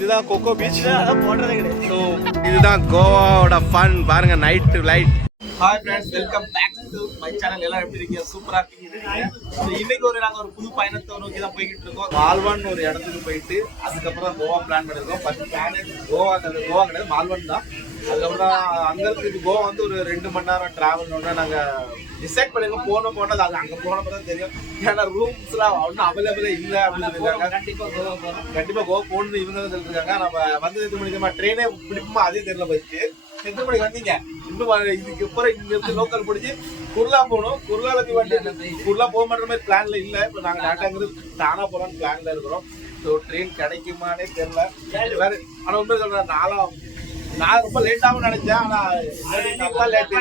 இதுதான் கொக்கோ பீச். அதான் போடுறதே கிடையாது. ஸோ இதுதான் கோவாவோட ஃபன். பாருங்க night light. Hi friends, welcome back to my channel. எல்லாம் எப்படி இருக்கீங்க? சூப்பரா இருக்கீங்க. இன்னைக்கு நாங்க ஒரு புது பயணத்தை நோக்கி தான் போய்கிட்டு இருக்கோம். மால்வான் ஒரு இடத்துக்கு போயிட்டு அதுக்கப்புறம் கோவா பிளான் பண்ணிருக்கோம். ஃபர்ஸ்ட் பிளான் கோவா கிடையாது, மால்வான் தான். அதுக்கப்புறம் அங்க இருந்து கோவா வந்து ஒரு 2 மணி நேரம் டிராவல் நாங்க டிசைட் பண்ணிருக்கோம். போனது அது அங்க போனப்பதான் தெரியும். ஏன்னா ரூம்ஸ் எல்லாம் ஒன்னும் அவைலபிளே இல்ல அப்படின்னு சொல்லிருக்காங்க. கண்டிப்பா கோவா போகணும்னு இவங்க தான் சொல்லிருக்காங்க. நம்ம வந்து எத்தனை மணிக்கு ட்ரெயினே பிடிக்குமா அதே தெரியல. போயிட்டு எத்தனை மணிக்கு வந்தீங்க? இன்னும் இதுக்கு அப்புறம் இங்க இருந்து லோக்கல் பிடிச்சி குர்லா போகணும். குர்லால போய் வண்டி குர்லா போக மாட்டேற மாதிரி பிளான்ல இல்ல. இப்ப நாங்க டாட்டாங்கிறது தானா போலான்னு பிளான்ல இருக்கிறோம். ஸோ ட்ரெயின் கிடைக்குமானே தெரியல. ஆனா உண்மை சொல்றேன், நான் ரொம்ப லேட்டாகவும் நினைச்சேன். ஆனா லேட்டு.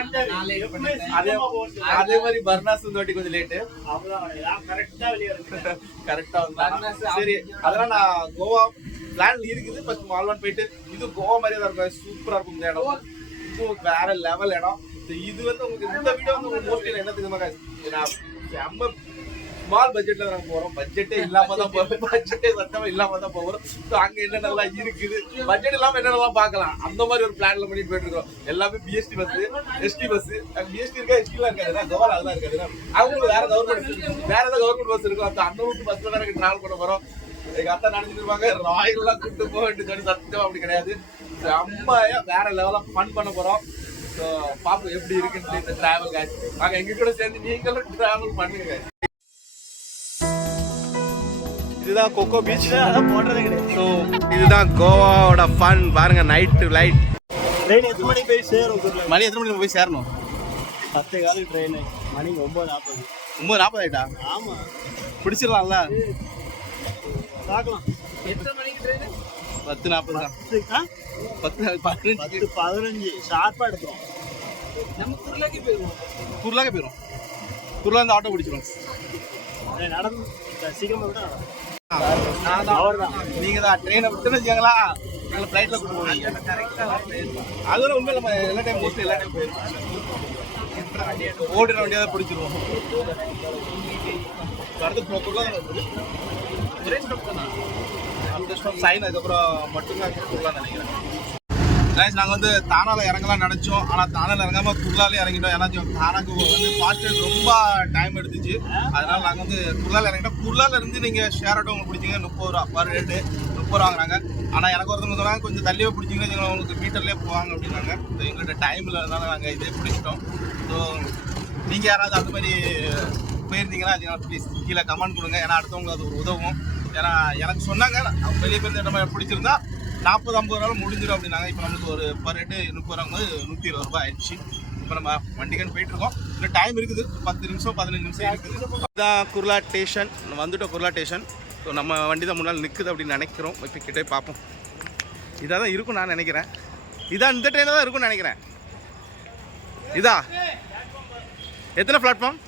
அதே மாதிரி பர்னாஸ் வாட்டி கொஞ்சம் லேட்டு. கரெக்டா வந்தா சரி. அதெல்லாம் நான் கோவா பிளான் இருக்குது. ஃபர்ஸ்ட் மால்வான் போயிட்டு இது கோவா மாதிரியே தான் இருக்கும். சூப்பரா இருக்கும் இந்த இடம். இது வேற லெவல் இடம். இது வந்து உங்களுக்கு இந்த வீடியோ வந்து உங்களுக்கு மோஸ்ட்லி என்ன தெரியுமா, செம்ம ஸ்மால் பட்ஜெட்ல நாங்க போறோம். பட்ஜெட்டே இல்லாம தான் போறோம். பட்ஜெட்டே சத்தமா இல்லாம தான் போறோம். அங்க என்னென்னலாம் இருக்குது, பட்ஜெட் இல்லாம என்னென்னலாம் பார்க்கலாம், அந்த மாதிரி ஒரு பிளான்ல பண்ணி போயிட்டு இருக்கோம். எல்லாமே BST bus, ST bus. BST இருக்கா, எஸ்டி எல்லாம் இருக்காது, கோவா அதெல்லாம் இருக்காது. அவங்களுக்கு வேற ஏதாவது கவர்மெண்ட் பஸ் இருக்கும். அந்த ரூட் பஸ்ல வேற டிராவல் பண்ண போறோம். எங்க அத்தா நினைச்சிருப்பாங்க ராயெல்லாம் கூப்பிட்டு போக சொல்லி. சத்தியம் அப்படி கிடையாது. செம்மையா வேற லெவலா ஃபன் பண்ண போறோம். ஸோ பாப்போம் எப்படி இருக்குன்னு இந்த டிராவல் காட்சி. நாங்க எங்க கூட சேர்ந்து நீங்களும் டிராவல் பண்ணுங்க. இதுதான் கொக்கோ பீச். அதான் போடுறதே கிடையாது. ஸோ இதுதான் கோவாவோட ஃபன். பாருங்க நைட் லைட். ட்ரெயின் எத்தனை மணிக்கு போய் சேரும்? மணி எத்தனை மணிக்கு போய் சேரணும்? 10 காலு ட்ரெயின். மணி 9:40. 9:40 ஆயிட்டா? ஆமா, பிடிச்சிடலாம்ல. பார்க்கலாம். எத்தனை மணிக்கு ட்ரெயின்? 10:40 தான். 10:15 ஷார்ப்பா எடுத்தோம். நம்ம குர்லாக்கே போயிருவோம். குர்லா இருந்து ஆட்டோ பிடிச்சிடும். நடந்து சீக்கிரமா விட நீங்க தான் ட்ரெயினை விட்டுன்னு வச்சுக்கங்களா, நாங்க ஃப்ளைட்ல கூட்டு போவீங்க. அதோட உண்மை நம்ம எல்லா டைம் மோஸ்ட்லி எல்லா டைம் போயிருக்கோம். ஓடுற வண்டியாக தான் பிடிச்சிருவோம். அடுத்து குர்லா தான் இருக்குது. ஒரே ஸ்டாப் தானா? அந்த ஸ்டாப் சைன், அதுக்கப்புறம் மட்டும்தான் குர்லா நினைக்கிறேன். நாங்கள் வந்து தானால இறங்கலாம் நினைச்சோம். ஆனால் தானால இறங்காம குர்லாலே இறங்கிட்டோம். ஏன்னா தானாக்கு வந்து ஃபாஸ்ட் ரொம்ப டைம் எடுத்துச்சு. அதனால நாங்கள் வந்து குர்லால இறங்கிட்டோம். குர்லால இருந்து நீங்கள் ஷேர் ஆட்டோ உங்களுக்கு பிடிச்சிங்க 30 ரூபா பர் ஹெட். 30 ரூபா வாங்குறாங்க. ஆனால் எனக்கு ஒருத்தவங்க சொன்னாங்க கொஞ்சம் தள்ளியே பிடிச்சிங்கன்னா உங்களுக்கு மீட்டர்லேயே போவாங்க அப்படின்னாங்க. ஸோ எங்கள்கிட்ட டைம் இல்லாதனால நாங்கள் இதே பிடிச்சிட்டோம். ஸோ நீங்கள் யாராவது அந்த மாதிரி போயிருந்தீங்கன்னா ப்ளீஸ் கீழே கமெண்ட் கொடுங்க. ஏன்னா அடுத்தவங்க அது ஒரு உதவும். ஏன்னா எனக்கு சொன்னாங்க அவங்க வெளியே போய் இந்த மாதிரி பிடிச்சிருந்தா 40-50 ரூபா முடிஞ்சிடும் அப்படின்னாங்க. இப்போ நமக்கு ஒரு பர் ஹெட்டு 30 ரூபாங்கும்போது 120 ரூபாய் ஆயிடுச்சு. இப்போ நம்ம வண்டிக்கு போயிட்டு இருக்கோம். இன்னும் டைம் இருக்குது, 10 நிமிஷம் 15 நிமிஷம் இருக்குது. இதுதான் குர்லா ஸ்டேஷன். வந்துட்டோம் குர்லா ஸ்டேஷன். ஸோ நம்ம வண்டி தான் முன்னால் நிற்குது அப்படின்னு நினைக்கிறோம். இப்போ கிட்டே பார்ப்போம். இதாக தான் இருக்கும் நான் நினைக்கிறேன். இதான் இந்த ட்ரெயினில் தான் இருக்கும்னு நினைக்கிறேன். இதா எத்தனை பிளாட்ஃபார்ம்?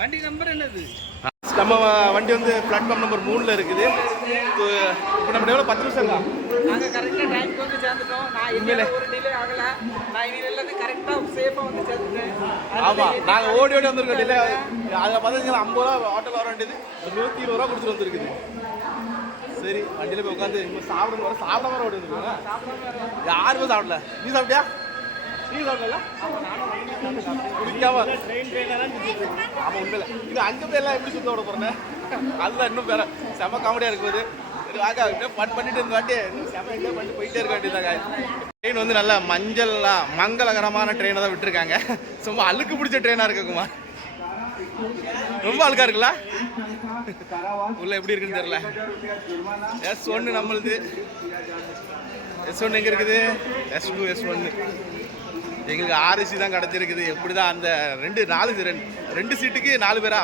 வண்டி நம்பர் என்னது? நம்ம வண்டி வந்து பிளாட்ஃபார்ம் நம்பர் 3ல் இருக்குது. இப்போ நம்ம எவ்வளோ 10 நிமிஷம் தான். நாங்கள் கரெக்டாக டைமுக்கு வந்து சேர்ந்துட்டோம். நான் இனிமேல் ஒரு டிலே ஆகலை. நான் இனிமேல் எல்லாத்தையும் கரெக்டாக சேஃபாக வந்து சேர்ந்துட்டேன். ஆமாம், நாங்கள் ஓடி வந்திருக்கோம். டிலே அதில் பார்த்தீங்கன்னா 50 ரூபா ஆட்டோவில் வர வேண்டியது 120 ரூபா கொடுத்துட்டு வந்துருக்குது. சரி, வண்டியில் போய் உட்காந்து இன்னும் சாப்பிடாம ஓடி வந்துருக்கோங்க. யாருமே சாப்பிடல. நீ சாப்பிட்டியா? நீ சாப்பிடல? குடிக்காம ஆமாம் உண்மையில இது அங்கே போய் எல்லாம் எப்படி சுத்த விட போகிறேன். அதுதான் இன்னும் வேற செம காமெடியாக இருக்கும்போது ஃபன் பண்ணிட்டு இருந்த வாட்டி செம என்ஜாய் பண்ணிட்டு போயிட்டே இருக்க வேண்டியதாங்க. ட்ரெயின் வந்து நல்லா மங்களகரமான ட்ரெயினை தான் விட்டுருக்காங்க. சும்மா அழுக்கு பிடிச்ச ட்ரெயினாக இருக்குமா? ரொம்ப அழுக்கா இருக்குல்ல? உள்ள எப்படி இருக்குன்னு தெரியல. S1 நம்மளுது. S1 எங்கே இருக்குது? S2 S1 எங்களுக்கு RSC தான் கிடச்சிருக்குது. எப்படி தான் அந்த 2 சீட்டுக்கு 4 பேரா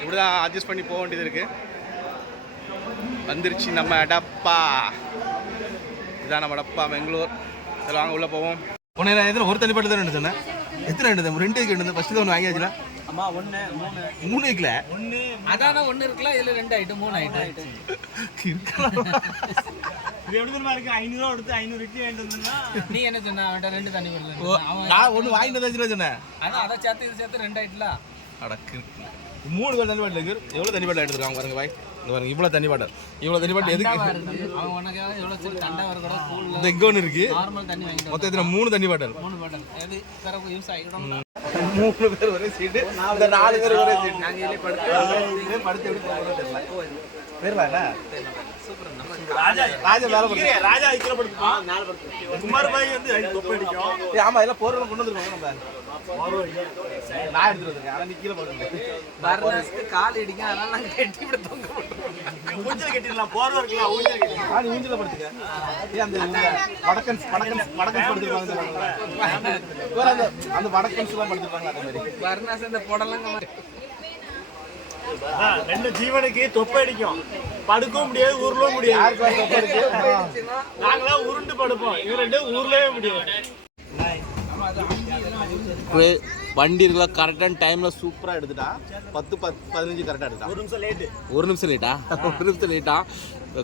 இப்படி தான் அட்ஜஸ்ட் பண்ணி போக வேண்டியது இருக்குது. வந்துருச்சு நம்ம டப்பா. இதான் நம்ம டப்பா பெங்களூர். சரி வாங்க உள்ளே போவோம். ஒன்று எத்தனை ஒரு தண்ணி பாட்டு தான் 2 சொன்னேன். எத்தனை 2? 2 2 ஃபஸ்ட்டு தான் ஒன்று வாங்கியாச்சுல. அம்மா 1 3 இருக்குல்ல? 1 அதான் 1 இருக்குல்ல. இதில் 2 ஐட்டம் 3 ஐட்டம் இருக்கலாம். இது எப்படி தெரியுமா இருக்கு? 500 ரூபா கொடுத்து 500 இட்லி வாங்கிட்டு வந்தா நீ என்ன சொன்ன? அவன்கிட்ட 2 தண்ணி வரல. நான் ஒன்று வாங்கிட்டு தான் சொன்னேன். ஆனால் அதை சேர்த்து இது சேர்த்து 2 ஆயிட்டுல. அடக்கு 3 பேர் தண்ணி பாட்டில் இருக்குது. எவ்வளோ தண்ணி பாட்டில் எடுத்துருக்காங்க பாருங்க பாய். இங்க பாருங்க இவ்வளோ தண்ணி பாட்டில் எதுக்கு அவன் உனக்கு எவ்வளோ சரி தண்டா வர கூட கூல்ல இந்த இங்கே ஒன்று இருக்கு நார்மல் தண்ணி வாங்கிட்டு மொத்தம் எத்தனை 3 தண்ணி பாட்டில் 3 பாட்டில் எது பிறகு யூஸ் ஆகிடும் 3 பேர் ஒரே சீட்டு இந்த 4 பேர் ஒரே சீட்டு நாங்கள் இதிலே படுத்து படுத்து எப்படி போகிறோம் தெரியல தெரியல ராஜா மேலே போடுங்க ராஜா இக்கல படுத்துப்பான் மேல படுத்து குமார் பாய் வந்து தொப்பை அடிக்கும் ஆமா இதெல்லாம் போறவங்க கொண்டு வந்துருவாங்க நம்ம நான் எடுத்துட்டு வந்திருக்கேன் ஆனா நீ கீழே போடுங்க பர்னஸ்க்கு கால் இடிங்க அதனால நாங்கள் கட்டி விட தொங்க போட்டுருவோம் ஊஞ்சல் கட்டிடலாம் போறவா இருக்கலாம் ஊஞ்சல் கட்டிடலாம் நீ ஊஞ்சல படுத்துக்க ஏன் அந்த வடக்கன்ஸ் படுத்துருவாங்க அந்த வடக்கன்ஸ் எல்லாம் படுத்துருவாங்க அதே மாதிரி பர்னஸ் இந்த புடலங்க ரெண்டு ஜீவனுக்கு தொப்பை அடிக்கும் படுக்கவும் முடியாது உருளவும் முடியாது நாங்களாம் உருண்டு படுப்போம் இவங்க ரெண்டு உருளவே முடியாது வண்டி இருக்கலாம் கரெக்டான டைம்ல சூப்பரா எடுத்துட்டா 10-15 கரெக்டா எடுத்தா ஒரு நிமிஷம் லேட்டா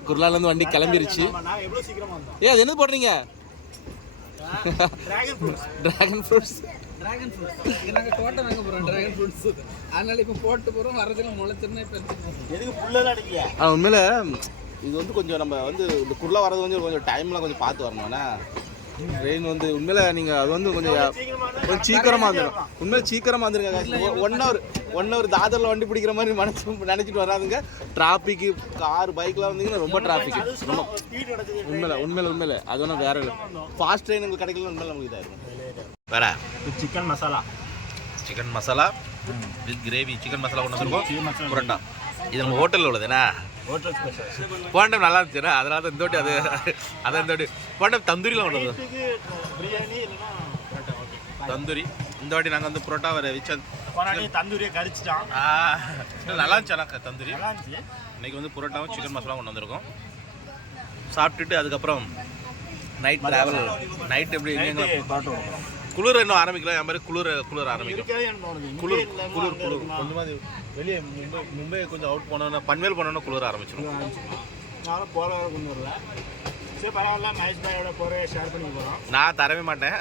குர்லால இருந்து வண்டி கிளம்பிருச்சு நான் எவ்வளவு சீக்கிரமா வந்தோம் அது என்ன போடுறீங்க டிராகன் ஃப்ரூட்ஸ் டிராகன் ஃப்ரூட்ஸ் நாங்கள் தோட்டம் வாங்க போகிறோம் டிராகன் ஃப்ரூட்ஸ் அதனால இப்போ போட்டு போகிறோம் வரதுல முளைச்சிருந்தா இப்போ எதுக்கு புல்லெல்லாம் அடிக்கல உண்மையில இது வந்து கொஞ்சம் நம்ம வந்து இந்த குர்லா வர்றது கொஞ்சம் டைம்லாம் கொஞ்சம் பார்த்து வரணும்னா ட்ரெயின் வந்து உண்மையில நீங்க அது வந்து கொஞ்சம் சீக்கிரமா வந்துடும் உண்மையில சீக்கிரமா வந்துருங்க 1 hour தாதர்ல வண்டி பிடிக்கிற மாதிரி நினைச்சிட்டு வராதுங்க டிராபிக் கார் பைக்லாம் வந்தீங்கன்னா ரொம்ப டிராபிக் உண்மையில அது ஒன்றும் வேற இல்லை ஃபாஸ்ட் ட்ரெயின் உங்களுக்கு கிடைக்கல உண்மையில நமக்கு இதாயிருக்கும் வேற chicken masala with gravy chicken masala கொண்டு வந்துருக்கோம் புரோட்டா இது நம்ம ஹோட்டலில் உள்ளதுண்ணா ஹோட்டல் ஸ்பெஷல் போன டைம் நல்லா இருந்துச்சுன்னா அதனால தான் இந்த வாட்டி அதான் இந்த வாட்டி போன டைம் தந்தூரிலாம் கொண்டு வந்தோம் பிரியாணி இல்லைன்னா தந்தூரி இந்த வாட்டி நாங்கள் வந்து புரோட்டா வர வச்சு தந்தூரியை கரிச்சிட்டான் நல்லா இருந்துச்சு ஆனால் தந்தூரி நல்லா இருந்துச்சு இன்னைக்கு வந்து புரோட்டாவும் சிக்கன் மசாலா கொண்டு வந்திருக்கோம் சாப்பிட்டுட்டு அதுக்கப்புறம் நைட் ட்ராவல் நைட் எப்படி குளிர் இன்னும் ஆரம்பிக்கல என் மாதிரி குளிர் ஆரம்பிக்கும் குளிர் கொஞ்சமாக வெளியே மும்பை கொஞ்சம் அவுட் போனோன்னா பன்வேல் போனோன்னா குளிர் ஆரம்பிச்சிடும் நானும் போகிற வர கொண்டு வரல சரி பரவாயில்ல மகேஷ் பாயோட போகிற ஷேர் பண்ணி போகிறோம் நான் தரவே மாட்டேன்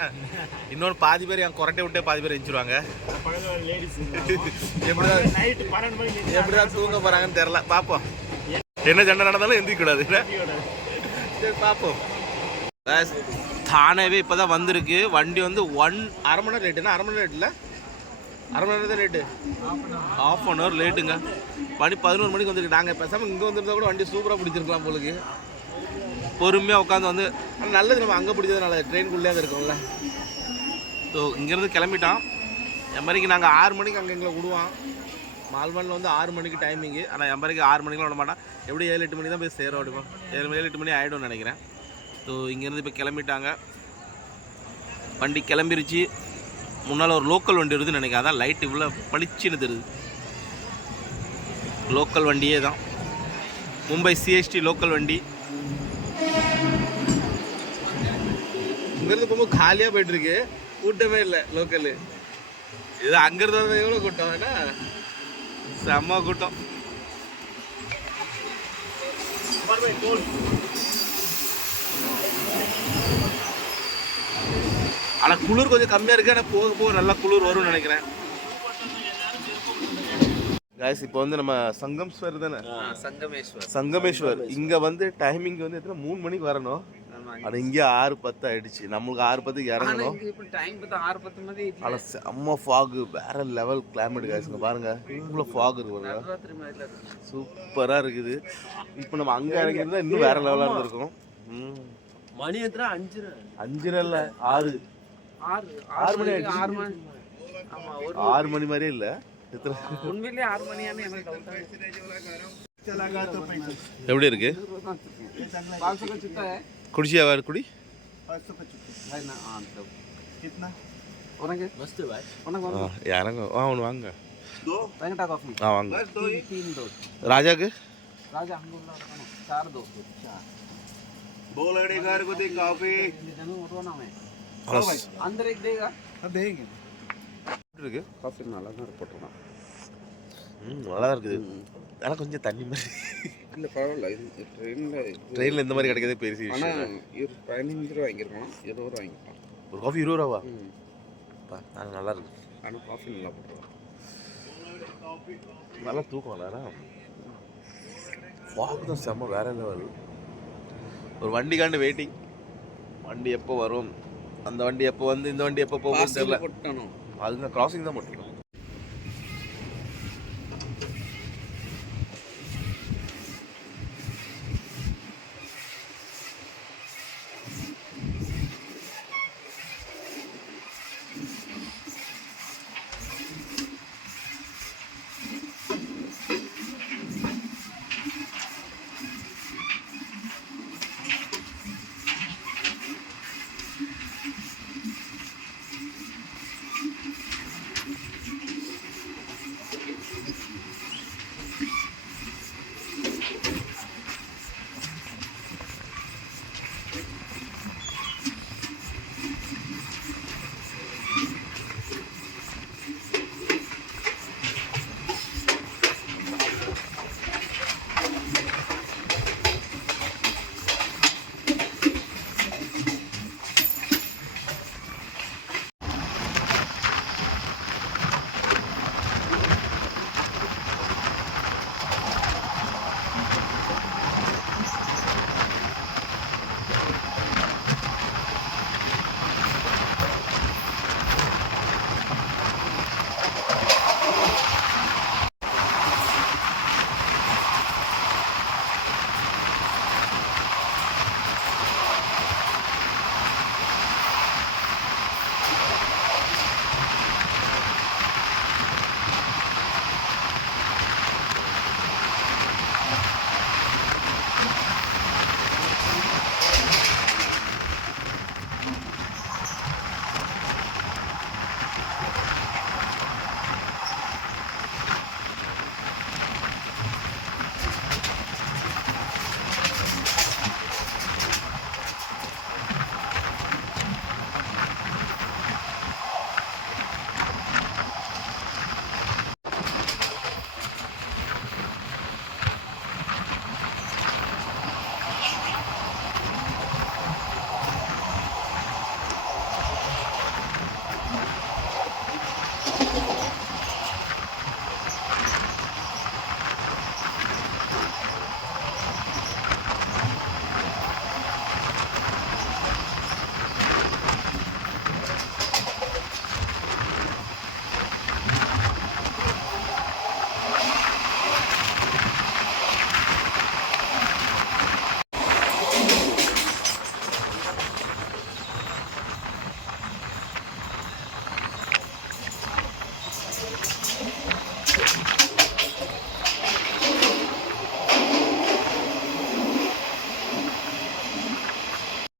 இன்னொரு பாதி பேர் என் கொரட்டை விட்டே பாதி பேர் எஞ்சிருவாங்க பழக லேடிஸ் எப்படிதான் நைட்டு 12 மணிக்கு எப்படிதான் தூங்க போகிறாங்கன்னு தெரில பார்ப்போம் என்ன சண்டை நடந்தாலும் எந்திரிக்கூடாது சரி பார்ப்போம் தானேவே இப்போ தான் வந்திருக்கு வண்டி வந்து 1.5 மணி நேரம் லேட்டுன்னா 1/2 மணி நேரம் லேட்டில் 1/2 மணி நேரம் தான் லேட்டு ½ hour லேட்டுங்க மணி 11 மணிக்கு வந்துருக்கு நாங்கள் பேசாமல் இங்கே வந்துருந்தா கூட வண்டி சூப்பராக பிடிச்சிருக்கலாம் போலுக்கு பொறுமையாக உட்காந்து வந்து ஆனால் நல்லது நம்ம அங்கே பிடிச்சதுனால ட்ரெயின்குள்ளே தான் இருக்கோம்ல ஸோ இங்கேருந்து கிளம்பிட்டான் எம்பரிக்கு நாங்கள் 6 மணிக்கு அங்கே எங்களை விடுவான் மால்வானில் வந்து 6 மணிக்கு டைமிங்கு ஆனால் எம்பரிக்கு 6 மணிக்கெலாம் விட மாட்டான் எப்படி 7-8 மணி தான் போய் சேர விடுவோம் 7-8 மணி ஆகிடும்னு நினைக்கிறேன் ஸோ இங்கேருந்து இப்போ கிளம்பிட்டாங்க வண்டி கிளம்பிருச்சு முன்னால் ஒரு லோக்கல் வண்டி வருதுன்னு நினைக்கிறேன் அதான் லைட் இவ்வளோ பளிச்சுன்னு தெரியுது லோக்கல் வண்டியே தான் மும்பை சிஎஸ்டி லோக்கல் வண்டி இங்கேருந்து போகும்போது காலியாக போயிட்டுருக்கு கூட்டமே இல்லை லோக்கலு இது அங்கேருந்து எவ்வளோ கூட்டம் வேணா செம்ம கூட்டம் ஆனால் குளிர் கொஞ்சம் கம்மியாக இருக்குது ஆனால் போக போக நல்லா குளிர் வரும்னு நினைக்கிறேன் காய்ஸ் இப்போ வந்து நம்ம சங்கமேஸ்வர் தானே சங்கமேஸ்வர் இங்கே வந்து டைமிங் வந்து எத்தனை 3 மணிக்கு வரணும் ஆனால் இங்கே 6:10 ஆயிடுச்சு நம்மளுக்கு 6:10க்கு இறங்கணும் ஆனால் செம்ம ஃபாகு வேற லெவல் கிளைமேட் காய்ஸ் இங்கே பாருங்க இவ்வளோ ஃபாக் இருக்கு சூப்பராக இருக்குது இப்போ நம்ம அங்கே இறங்கியிருந்தா இன்னும் வேற லெவலாக இருந்திருக்கும் மணி எத்தனை 5 இல்லை 6 மணி ஆயிடுச்சு 6 மணி மாதிரியே இல்லை உண்மையிலேயே 6 மணியான எனக்கு எப்படி இருக்கு குடிச்சியா வேறு குடி யாரங்க ஒன்று வாங்க வாங்க ராஜாக்கு अंदर एक देगा देंगे இருக்கு காஃபி நல்லா தான் போட்டுருக்கான் நல்லா தான் இருக்குது ஆனால் கொஞ்சம் தண்ணி மாதிரி இல்லை பரவாயில்ல இது ட்ரெயினில் இந்த மாதிரி கிடைக்கிறதே பெருசு ஆனால் 15 ரூபா வாங்கியிருக்கோம் 20 ரூபா வாங்கிக்கலாம் ஒரு காஃபி 20 ரூபாவா அது நல்லா இருக்கு ஆனால் காஃபி நல்லா போட்டுருவோம் நல்லா தூக்கம் நல்லா ஃபாக் தான் செம்ம வேற லெவல். ஒரு வண்டிக்காண்டு வெயிட்டிங். வண்டி எப்போ வரும், அந்த வண்டி எப்போ வந்து இந்த வண்டி எப்போ போகும் தெரியல. அதுங்க கிராசிங் தான் போட்டுக்கணும்.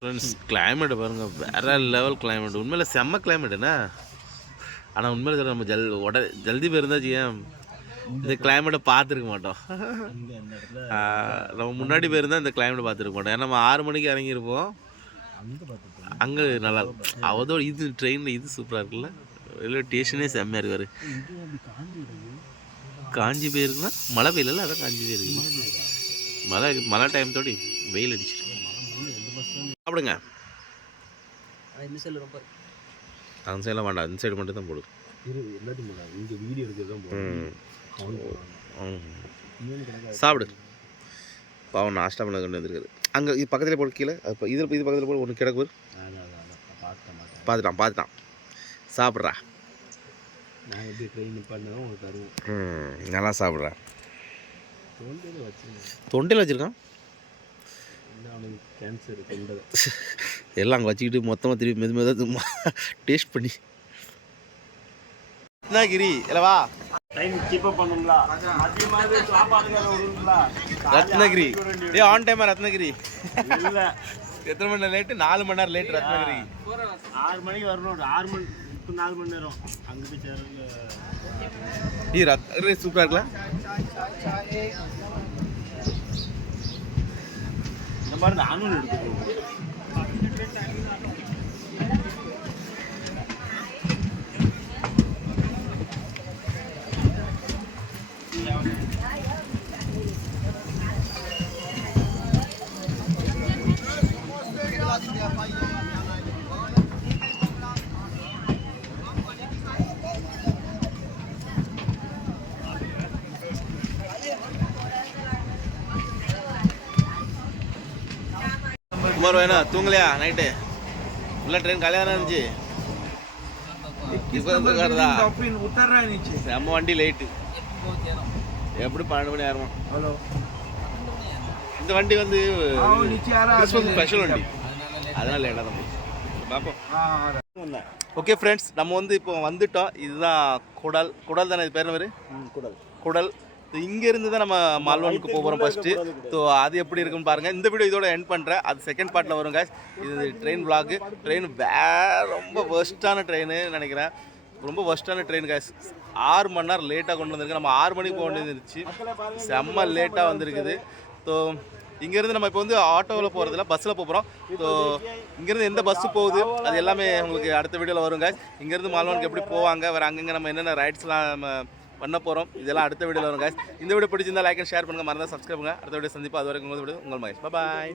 ஃப்ரெண்ட்ஸ் கிளைமேட் பாருங்கள், வேறு லெவல் கிளைமேட். உண்மையில் செம்ம கிளைமேட்டுண்ணா. ஆனால் உண்மையில் சொல்ல நம்ம ஜல்தி போயிருந்தாச்சு ஏன் இந்த கிளைமேட்டை பார்த்துருக்க மாட்டோம். நம்ம முன்னாடி போயிருந்தால் இந்த கிளைமேட்டை பார்த்துருக்க மாட்டோம். ஏன்னா நம்ம 6 மணிக்கு இறங்கியிருப்போம். அங்கே நல்லா அவதோட இது ட்ரெயினில் இது சூப்பராக இருக்குல்ல. ரயில்வே ஸ்டேஷனே செம்மையாக இருக்காரு. காஞ்சி போயிருக்குன்னா மழை பெய்யல, அதான் காஞ்சி போயிருக்கு. மழை டைம் தோடி வெயில் அடிச்சிருக்கு. சாப்பிடுங்க. அந்த சைடெலாம் வேண்டாம், இந்த சைடு மட்டும் தான் போடு. சாப்பிடு. பாவம் நாஷ்டா பண்ண கொண்டு வந்துருக்குது. அங்கே இது பக்கத்தில் போடு, கீழே இப்போ இது பக்கத்தில் போடு. ஒன்று கிடக்கு பார்த்துட்டான். சாப்பிட்றா. நல்லா சாப்பிட்றா. தொண்டையில் வச்சுருக்கான் எல்லாம் அங்கே வச்சுக்கிட்டு மொத்தமாக திருப்பி மெதுமெதாக டேஸ்ட் பண்ணி. ரத்னகிரி இல்லவா? ரத்னகிரி ஆன் டைமா? ரத்னகிரி எத்தனை மணி நேரம் லேட்டு? 4 மணி நேரம் லேட்டு. ரத்னகிரி 6 மணிக்கு வரணும். 6 மணி 4 மணி நேரம் அங்கே போய் சேருங்க. ரத்னகிரி சூப்பராக இருக்குல்ல. இந்த மாதிரி நானும் எடுத்துக்கணும். குமார் வேணா தூங்கலையா நைட்டு உள்ள ட்ரெயின் கல்யாணம் இருந்துச்சு उतर रहा है नीचे செம்ம வண்டி லேட்டு எப்படி 12 மணி ஆயிரமா हेलो இந்த வண்டி வந்து नीचे आ रहा கிறிஸ்மஸ் ஸ்பெஷல் வண்டி அதனால லேட்டாக தான் பார்ப்போம் है ஓகே ஃப்ரெண்ட்ஸ் நம்ம வந்து இப்போ வந்துட்டோம் இதுதான் குடல் தானே இது பேர் என்ன பேர் குடல் இங்கேருந்து தான் நம்ம மால்வானுக்கு போகிறோம் ஃபஸ்ட்டு ஸோ அது எப்படி இருக்குன்னு பாருங்கள் இந்த வீடியோ இதோட எண்ட் பண்ணுறேன் அது செகண்ட் பார்ட்டில் வரும் guys இது ட்ரெயின் vlog ட்ரெயின் ரொம்ப ஒர்ஸ்ட்டான ட்ரெயின்னு நினைக்கிறேன் ரொம்ப ஒர்ஸ்ட்டான ட்ரெயின் guys 6 மணி நேரம் லேட்டாக கொண்டு வந்திருக்கு நம்ம 6 மணிக்கு போக வேண்டியது இருந்துச்சு செம்ம லேட்டாக வந்திருக்குது ஸோ இங்கேருந்து நம்ம இப்போ வந்து ஆட்டோவில் போகிறதில்ல பஸ்ஸில் போகிறோம் ஸோ இங்கேருந்து எந்த பஸ்ஸு போகுது அது எல்லாமே உங்களுக்கு அடுத்த வீடியோவில் வரும் guys இங்கேருந்து மால்வானுக்கு எப்படி போவாங்க வேறு அங்கங்கே நம்ம என்னென்ன ரைட்ஸ்லாம் நம்ம பண்ண போகிறோம் இதெல்லாம் அடுத்த வீடியோவில் வரும் guys இந்த வீடியோ பிடிச்சிருந்தா லைக் அண்ட் ஷேர் பண்ணுங்கள் மறந்தால் சப்ஸ்கிரைப் பண்ணுங்கள் அடுத்த வீடியோ சந்திப்போம் அது வரைக்கும் உங்கள் மகேஷ் பாய்